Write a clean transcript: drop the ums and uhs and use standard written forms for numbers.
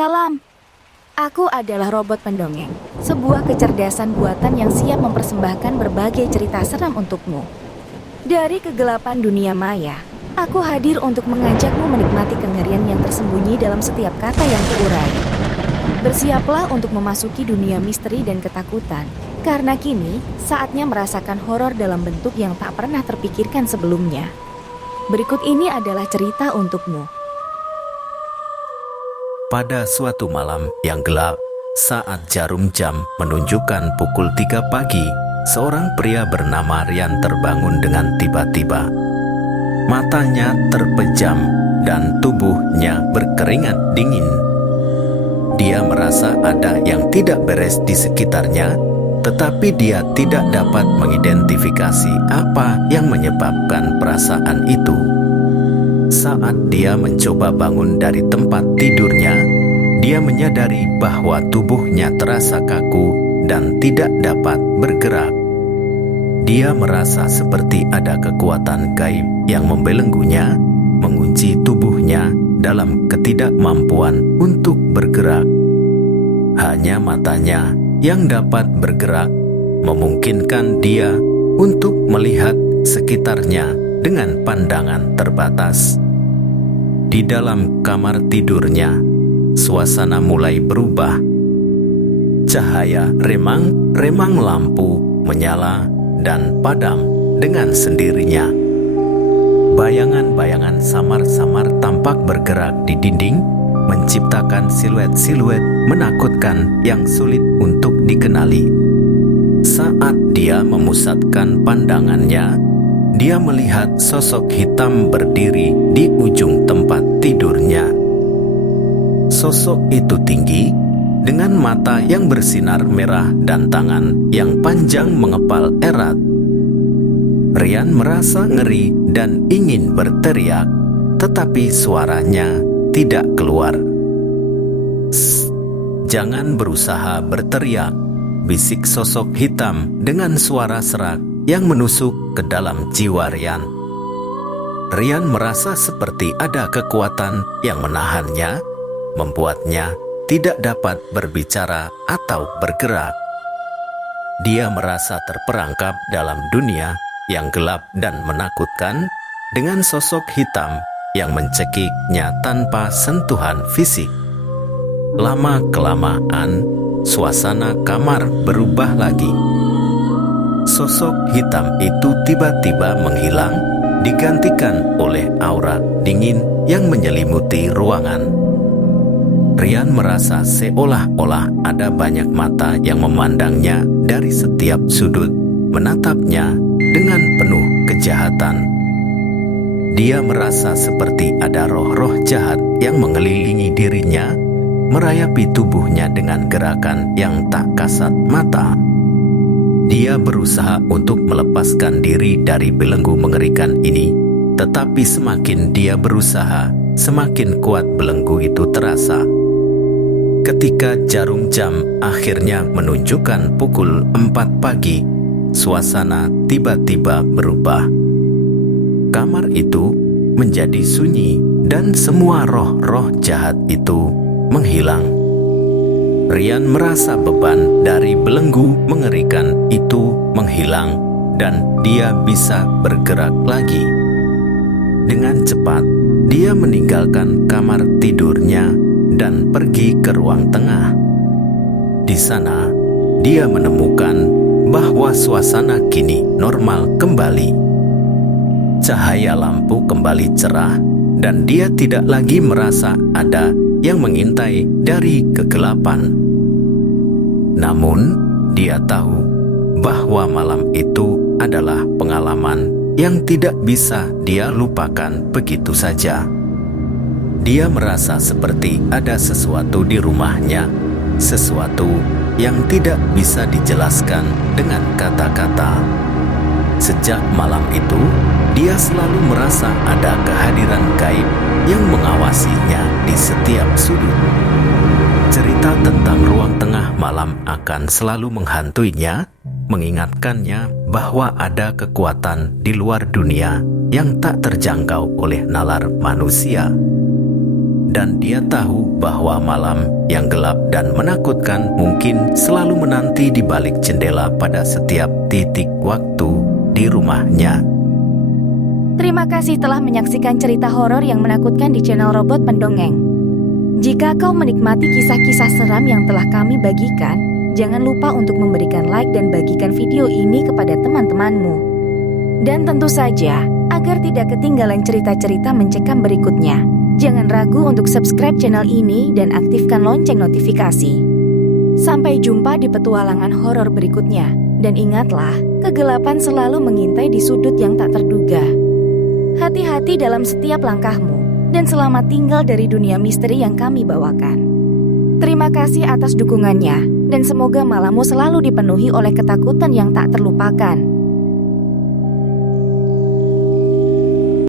Salam, aku adalah robot pendongeng, sebuah kecerdasan buatan yang siap mempersembahkan berbagai cerita seram untukmu. Dari kegelapan dunia maya, aku hadir untuk mengajakmu menikmati kengerian yang tersembunyi dalam setiap kata yang kuurai. Bersiaplah untuk memasuki dunia misteri dan ketakutan, karena kini saatnya merasakan horor dalam bentuk yang tak pernah terpikirkan sebelumnya. Berikut ini adalah cerita untukmu. Pada suatu malam yang gelap, saat jarum jam menunjukkan pukul 3 pagi, seorang pria bernama Rian terbangun dengan tiba-tiba. Matanya terpejam dan tubuhnya berkeringat dingin. Dia merasa ada yang tidak beres di sekitarnya, tetapi dia tidak dapat mengidentifikasi apa yang menyebabkan perasaan itu. Saat dia mencoba bangun dari tempat tidurnya, dia menyadari bahwa tubuhnya terasa kaku dan tidak dapat bergerak. Dia merasa seperti ada kekuatan gaib yang membelenggunya, mengunci tubuhnya dalam ketidakmampuan untuk bergerak. Hanya matanya yang dapat bergerak, memungkinkan dia untuk melihat sekitarnya dengan pandangan terbatas. Di dalam kamar tidurnya, suasana mulai berubah. Cahaya remang-remang lampu menyala dan padam dengan sendirinya. Bayangan-bayangan samar-samar tampak bergerak di dinding, menciptakan siluet-siluet menakutkan yang sulit untuk dikenali. Saat dia memusatkan pandangannya, dia melihat sosok hitam berdiri di ujung tempat tidurnya. Sosok itu tinggi, dengan mata yang bersinar merah dan tangan yang panjang mengepal erat. Rian merasa ngeri dan ingin berteriak, tetapi suaranya tidak keluar. Jangan berusaha berteriak, bisik sosok hitam dengan suara serak yang menusuk ke dalam jiwa Rian. Rian merasa seperti ada kekuatan yang menahannya, membuatnya tidak dapat berbicara atau bergerak. Dia merasa terperangkap dalam dunia yang gelap dan menakutkan dengan sosok hitam yang mencekiknya tanpa sentuhan fisik. Lama-kelamaan, suasana kamar berubah lagi. Sosok hitam itu tiba-tiba menghilang, digantikan oleh aura dingin yang menyelimuti ruangan. Rian merasa seolah-olah ada banyak mata yang memandangnya dari setiap sudut, menatapnya dengan penuh kejahatan. Dia merasa seperti ada roh-roh jahat yang mengelilingi dirinya, merayapi tubuhnya dengan gerakan yang tak kasat mata. Dia berusaha untuk melepaskan diri dari belenggu mengerikan ini, tetapi semakin dia berusaha, semakin kuat belenggu itu terasa. Ketika jarum jam akhirnya menunjukkan pukul 4 pagi, suasana tiba-tiba berubah. Kamar itu menjadi sunyi dan semua roh-roh jahat itu menghilang. Rian merasa beban dari belenggu mengerikan itu menghilang dan dia bisa bergerak lagi. Dengan cepat, dia meninggalkan kamar tidurnya dan pergi ke ruang tengah. Di sana, dia menemukan bahwa suasana kini normal kembali. Cahaya lampu kembali cerah dan dia tidak lagi merasa ada yang mengintai dari kegelapan. Namun, dia tahu bahwa malam itu adalah pengalaman yang tidak bisa dia lupakan begitu saja. Dia merasa seperti ada sesuatu di rumahnya, sesuatu yang tidak bisa dijelaskan dengan kata-kata. Sejak malam itu, dia selalu merasa ada kehadiran gaib yang mengawasinya di setiap sudut. Cerita tentang ruang tengah malam akan selalu menghantuinya, mengingatkannya bahwa ada kekuatan di luar dunia yang tak terjangkau oleh nalar manusia. dan dia tahu bahwa malam yang gelap dan menakutkan mungkin selalu menanti di balik jendela pada setiap titik waktu di rumahnya. Terima kasih telah menyaksikan cerita horor yang menakutkan di channel Robot Pendongeng. Jika kau menikmati kisah-kisah seram yang telah kami bagikan, jangan lupa untuk memberikan like dan bagikan video ini kepada teman-temanmu. Dan tentu saja, agar tidak ketinggalan cerita-cerita mencekam berikutnya, jangan ragu untuk subscribe channel ini dan aktifkan lonceng notifikasi. Sampai jumpa di petualangan horor berikutnya. Dan ingatlah, kegelapan selalu mengintai di sudut yang tak terduga. Hati-hati dalam setiap langkahmu, dan selamat tinggal dari dunia misteri yang kami bawakan. Terima kasih atas dukungannya, dan semoga malammu selalu dipenuhi oleh ketakutan yang tak terlupakan.